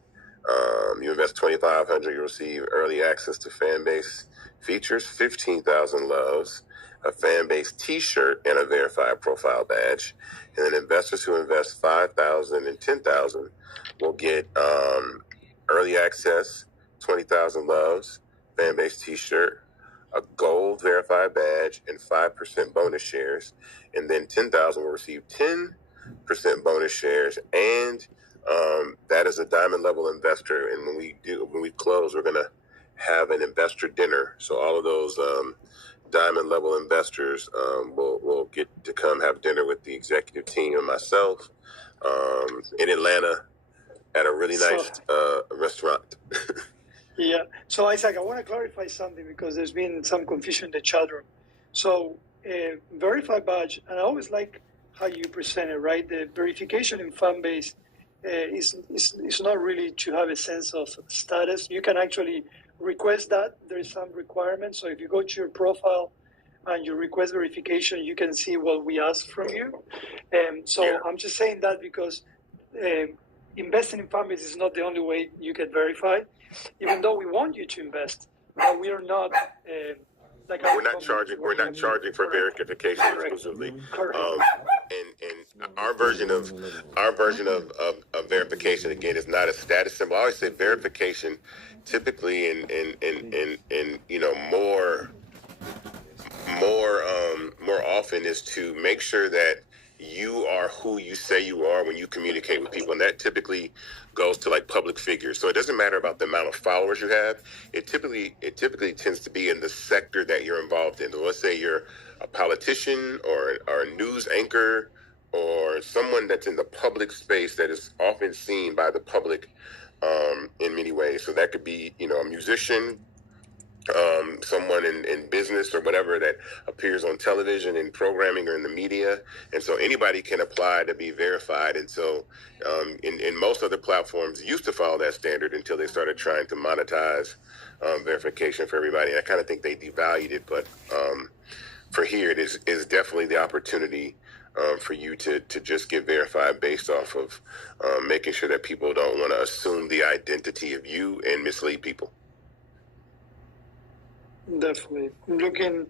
you invest $2,500. You receive early access to Fanbase features, 15,000 loves, a Fanbase T-shirt, and a verified profile badge. And then investors who invest 5,000 and 10,000 will get early access, 20,000 loves, Fanbase T-shirt, a gold verified badge, and 5% bonus shares. And then 10,000 will receive 10% bonus shares, and that is a diamond level investor. And when we close, we're gonna have an investor dinner. So all of those diamond level investors will get to come have dinner with the executive team and myself in Atlanta at a really nice restaurant. Yeah. So Isaac, I want to clarify something because there's been some confusion in the chat room. So verified badge, and I always like how you present it, right? The verification in Fanbase is not really to have a sense of status. You can actually request that. There is some requirements. So if you go to your profile and you request verification, you can see what we ask from you. I'm just saying that because investing in Fanbase is not the only way you get verified. Even though we want you to invest, but we are not we're not charging for verification exclusively. Correct. And our version of verification, again, is not a status symbol. I always say verification typically in more often is to make sure that you are who you say you are when you communicate with people, and that typically goes to like public figures. So it doesn't matter about the amount of followers you have. It typically tends to be in the sector that you're involved in. So let's say you're a politician or a news anchor or someone that's in the public space that is often seen by the public in many ways. So that could be a musician, someone in business or whatever that appears on television and programming or in the media. And so anybody can apply to be verified. And so in most other platforms used to follow that standard until they started trying to monetize verification for everybody. And I kind of think they devalued it. But for here, it is definitely the opportunity for you to just get verified based off of making sure that people don't want to assume the identity of you and mislead people. Definitely. I'm looking,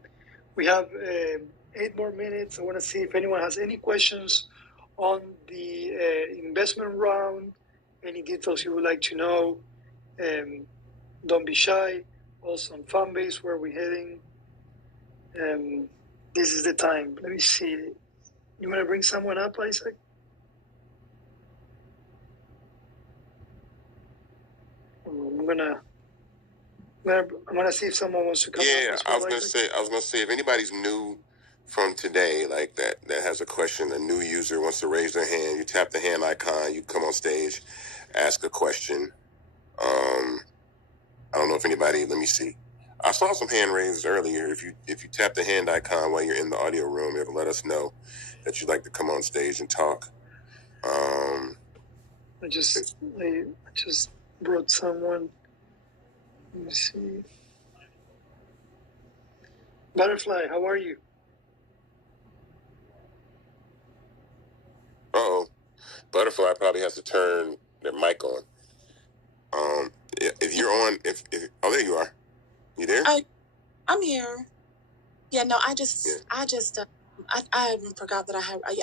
we have 8 more minutes. I want to see if anyone has any questions on the investment round, any details you would like to know. Don't be shy. Also on Fanbase, where we're heading. This is the time. Let me see. You want to bring someone up, Isaac? I'm gonna see if someone wants to come. Yeah, I was gonna say if anybody's new from today, like that has a question, a new user wants to raise their hand, you tap the hand icon, you come on stage, ask a question. I don't know if anybody. Let me see. I saw some hand raises earlier. If you tap the hand icon while you're in the audio room, it'll let us know that you'd like to come on stage and talk. I just brought someone. Let me see. Butterfly, how are you? Uh-oh. Butterfly probably has to turn their mic on. If you're on, oh, there you are. You there? I'm here. Yeah, no, I forgot that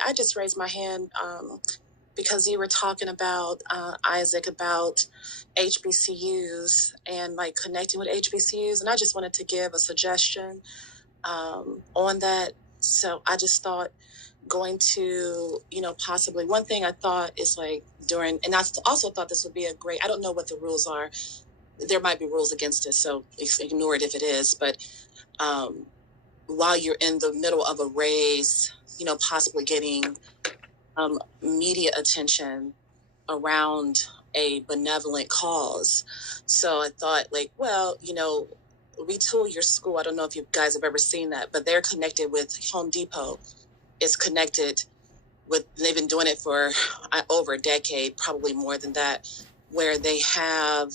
I just raised my hand because you were talking about, Isaac, about HBCUs and like connecting with HBCUs. And I just wanted to give a suggestion on that. So I just thought going to, possibly one thing I thought is like and I also thought this would be a great, I don't know what the rules are. There might be rules against it, so ignore it if it is. But while you're in the middle of a race, possibly getting media attention around a benevolent cause. So I thought, like, well, retool your school. I don't know if you guys have ever seen that, but they're connected with Home Depot. It's connected with, they've been doing it for over a decade, probably more than that, where they have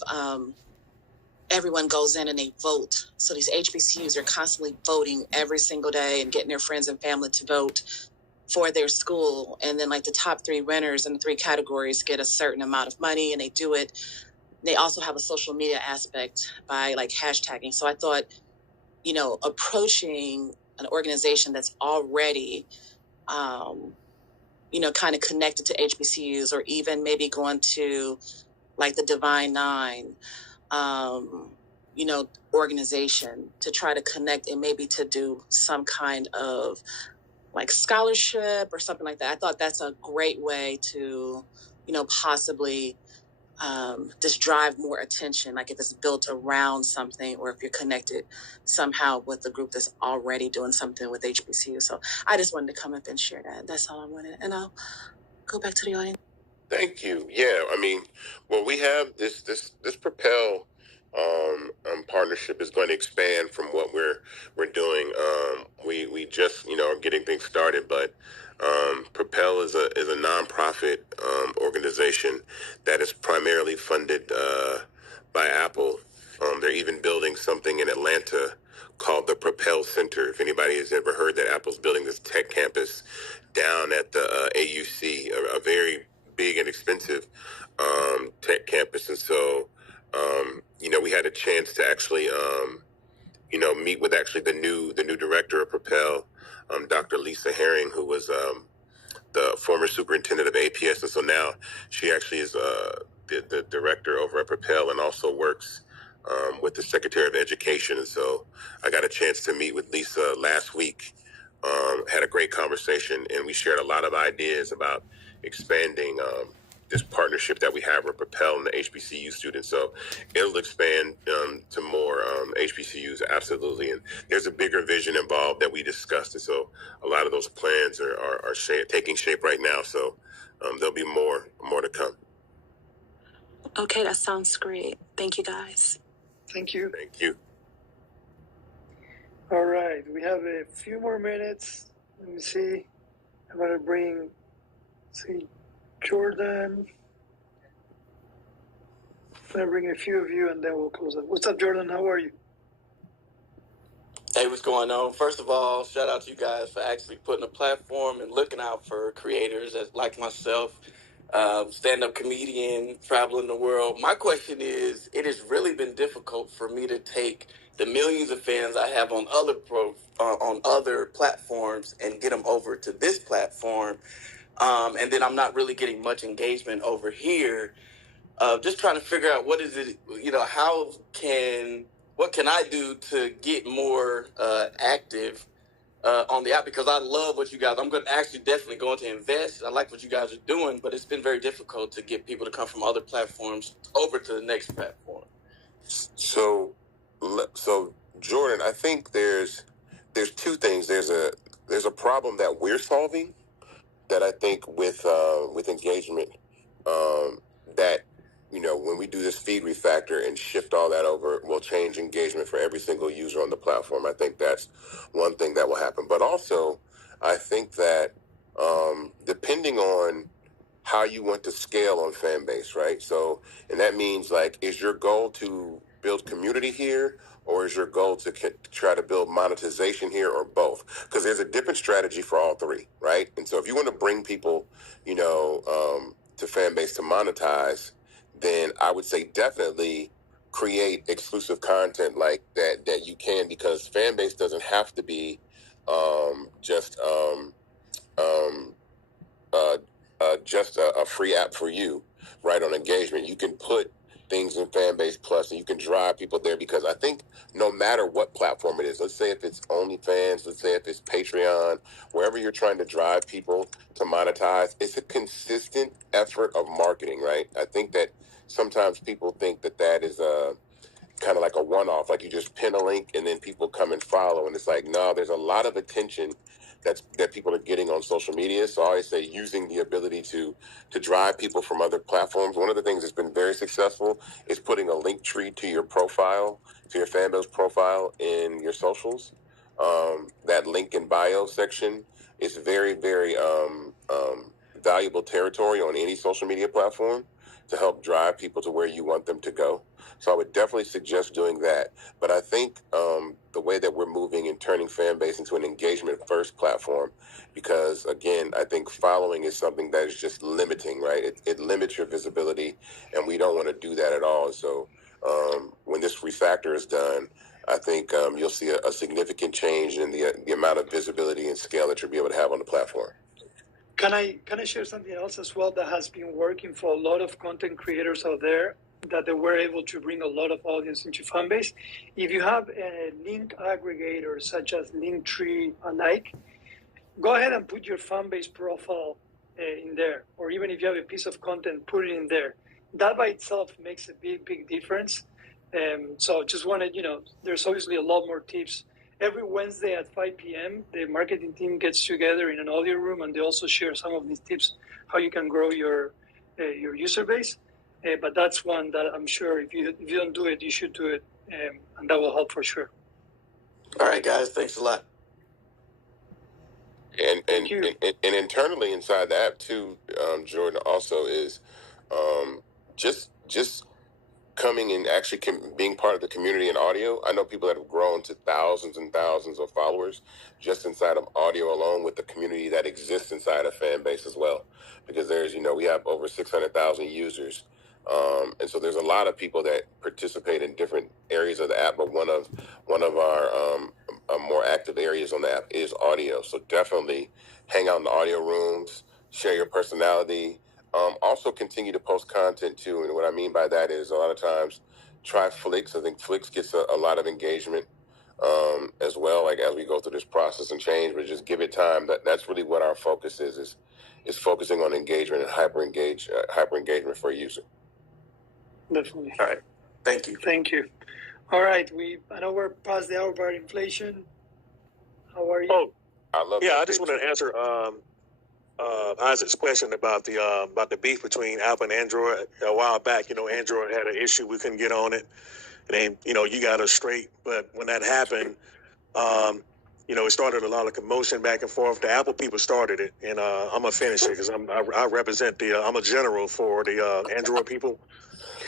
everyone goes in and they vote. So these HBCUs are constantly voting every single day and getting their friends and family to vote for their school. And then like the top 3 winners in the 3 categories get a certain amount of money, and they do it. They also have a social media aspect by like hashtagging. So I thought, approaching an organization that's already, kind of connected to HBCUs, or even maybe going to like the Divine Nine, organization to try to connect and maybe to do some kind of like scholarship or something like that. I thought that's a great way to, possibly just drive more attention. Like if it's built around something, or if you're connected somehow with the group that's already doing something with HBCU. So I just wanted to come up and share that. That's all I wanted. And I'll go back to the audience. Thank you. Yeah, I mean, well, we have this Propel partnership is going to expand from what we're doing. We just are getting things started, but Propel is a nonprofit organization that is primarily funded by Apple. They're even building something in Atlanta called the Propel Center. If anybody has ever heard that Apple's building this tech campus down at the AUC, a very big and expensive tech campus. And so, we had a chance to actually, meet with actually the new director of Propel, Dr. Lisa Herring, who was the former superintendent of APS. And so now she actually is the director over at Propel, and also works with the Secretary of Education. And so I got a chance to meet with Lisa last week. Had a great conversation, and we shared a lot of ideas about expanding this partnership that we have with Propel and the HBCU students. So it'll expand to more HBCUs, absolutely. And there's a bigger vision involved that we discussed. And so a lot of those plans are taking shape right now. So there'll be more to come. Okay, that sounds great. Thank you, guys. Thank you. Thank you. All right, we have a few more minutes. Let me see. I'm going to bring, Jordan. I'm going to bring a few of you, and then we'll close up. What's up, Jordan? How are you? Hey, what's going on? First of all, shout out to you guys for actually putting a platform and looking out for creators like myself, stand-up comedian, traveling the world. My question is, it has really been difficult for me to take the millions of fans I have on other platforms and get them over to this platform. And then I'm not really getting much engagement over here. Just trying to figure out what can I do to get more active on the app, because I love what you guys, I'm going to actually definitely going to invest. I like what you guys are doing, but it's been very difficult to get people to come from other platforms over to the next platform. So Jordan, I think there's 2 things. There's a problem that we're solving that I think with engagement, that when we do this feed refactor and shift all that over, we'll change engagement for every single user on the platform. I think that's one thing that will happen. But also, I think that depending on how you want to scale on Fanbase, right? So, and that means, like, is your goal to build community here, or is your goal to try to build monetization here, or both? Because there's a different strategy for all 3, right? And so if you want to bring people, to Fanbase to monetize, then I would say definitely create exclusive content like that you can, because Fanbase doesn't have to be just just a free app for you, right, on engagement. You can put things in Fanbase Plus and you can drive people there, because I think no matter what platform it is, let's say if it's OnlyFans, let's say if it's Patreon, wherever you're trying to drive people to monetize, it's a consistent effort of marketing, right? I think that sometimes people think that that is kind of like a one-off, like you just pin a link and then people come and follow, and it's like, no, there's a lot of attention that people are getting on social media. So I always say using the ability to drive people from other platforms. One of the things that's been very successful is putting a link tree to your profile, to your Fanbase profile in your socials. That link in bio section is very, very valuable territory on any social media platform to help drive people to where you want them to go. So I would definitely suggest doing that. But I think the way that we're moving and turning Fanbase into an engagement-first platform, because, again, I think following is something that is just limiting, right? It limits your visibility, and we don't want to do that at all. So when this refactor is done, I think you'll see a significant change in the amount of visibility and scale that you'll be able to have on the platform. Can I share something else as well that has been working for a lot of content creators out there, that they were able to bring a lot of audience into Fanbase? If you have a link aggregator such as Linktree alike, go ahead and put your Fanbase profile in there, or even if you have a piece of content, put it in there. That by itself makes a big difference. So just wanted, there's obviously a lot more tips. Every Wednesday at 5 p.m., the marketing team gets together in an audio room, and they also share some of these tips, how you can grow your user base. But that's one that I'm sure if you don't do it, you should do it, and that will help for sure. All right, guys, thanks a lot. And internally inside the app too, Jordan, also is just coming and actually being part of the community in audio. I know people that have grown to thousands and thousands of followers just inside of audio alone, with the community that exists inside of Fanbase as well. Because there's, we have over 600,000 users. And so there's a lot of people that participate in different areas of the app, but one of our more active areas on the app is audio. So definitely hang out in the audio rooms, share your personality. Also continue to post content too. And what I mean by that is a lot of times try Flicks. I think Flicks gets a lot of engagement as well, like as we go through this process and change, but just give it time. That's really what our focus is focusing on engagement and hyper engagement for a user. Definitely. All right. Thank you. Thank you. All right. I know we're past the hour about inflation. How are you? Oh, I love yeah. that I just picture. want to answer Isaac's question about the beef between Apple and Android. A while back, Android had an issue. We couldn't get on it. And then, you got us straight. But when that happened, it started a lot of commotion back and forth. The Apple people started it, and I'm gonna finish it because I represent I'm a general for the Android people,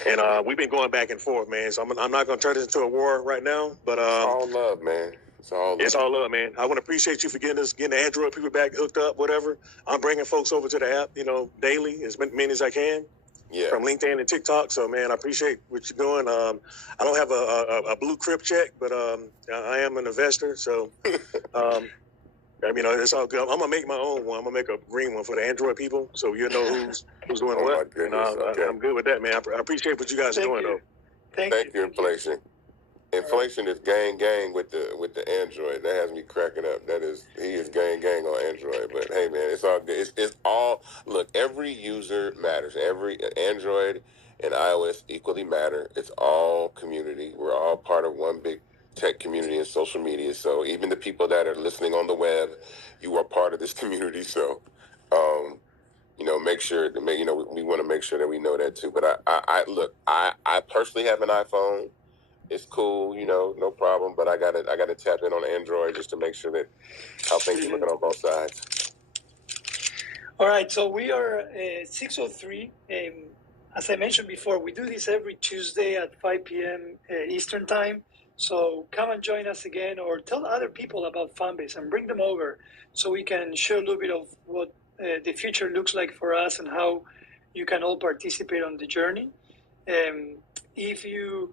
and we've been going back and forth, man. So I'm not gonna turn this into a war right now, but All love, man. It's all love. Man. I want to appreciate you for getting the Android people back hooked up, whatever. I'm bringing folks over to the app, daily, as many as I can. Yeah. From LinkedIn and TikTok. So, man, I appreciate what you're doing. I don't have a blue Crip check, but I am an investor. So, it's all good. I'm going to make my own one. I'm going to make a green one for the Android people, so you know who's doing what. My goodness. And I'm good with that, man. I appreciate what you guys are doing, though. Thank you, Inflation. Inflation is gang with the Android. That has me cracking up. He is gang on Android. But hey, man, it's all good. It's all, look, every user matters. Every Android and iOS equally matter. It's all community. We're all part of one big tech community and social media. So even the people that are listening on the web, you are part of this community. So, make sure to we want to make sure that we know that too. But I personally have an iPhone. It's cool, no problem. But I gotta tap in on Android just to make sure that how things are looking on both sides. All right, so we are 6:03. As I mentioned before, we do this every Tuesday at 5 p.m. Eastern time. So come and join us again, or tell other people about Fanbase and bring them over so we can share a little bit of what the future looks like for us and how you can all participate on the journey. If you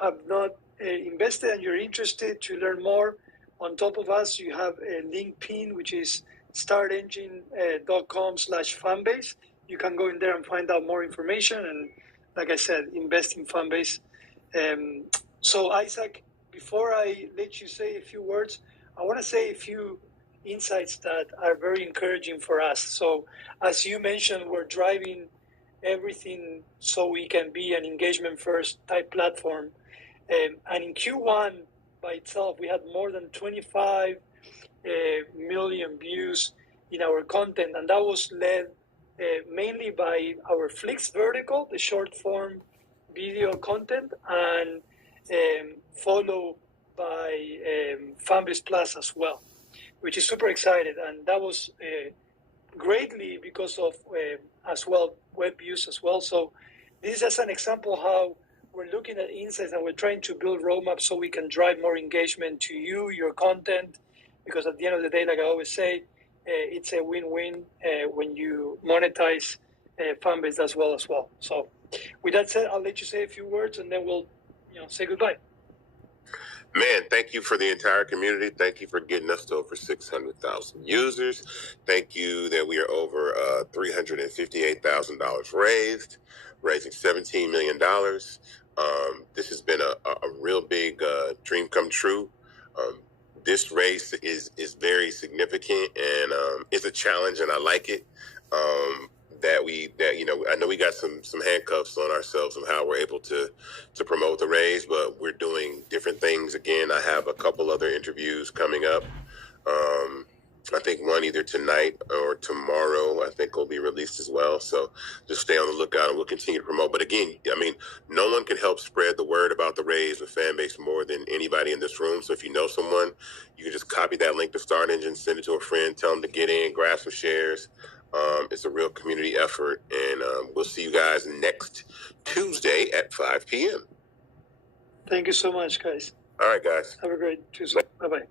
have not invested and you're interested to learn more, on top of us, you have a link pin, which is startengine.com/fanbase. You can go in there and find out more information. And like I said, invest in Fanbase. So Isaac, before I let you say a few words, I want to say a few insights that are very encouraging for us. So as you mentioned, we're driving everything so we can be an engagement first type platform. And in Q1 by itself, we had more than 25 million views in our content, and that was led mainly by our Flix vertical, the short form video content, and followed by Fanbase Plus as well, which is super excited. And that was greatly because of as well web views as well. So this is just an example how we're looking at insights and we're trying to build roadmaps so we can drive more engagement to you, your content, because at the end of the day, like I always say, it's a win-win when you monetize Fanbase as well. So with that said, I'll let you say a few words and then we'll say goodbye. Man, thank you for the entire community. Thank you for getting us to over 600,000 users. Thank you that we are over $358,000 raising $17 million. This has been a real big dream come true. This race is very significant and it's a challenge, and I like it. I know we got some handcuffs on ourselves on how we're able to promote the raise, but we're doing different things. Again, I have a couple other interviews coming up. I think one either tonight or tomorrow, I think, will be released as well. So just stay on the lookout and we'll continue to promote. But again, I mean, no one can help spread the word about the raise with Fanbase more than anybody in this room. So if you know someone, you can just copy that link to Start Engine, send it to a friend, tell them to get in, grab some shares. It's a real community effort, and we'll see you guys next Tuesday at 5 p.m. Thank you so much, guys. All right, guys. Have a great Tuesday. Bye-bye.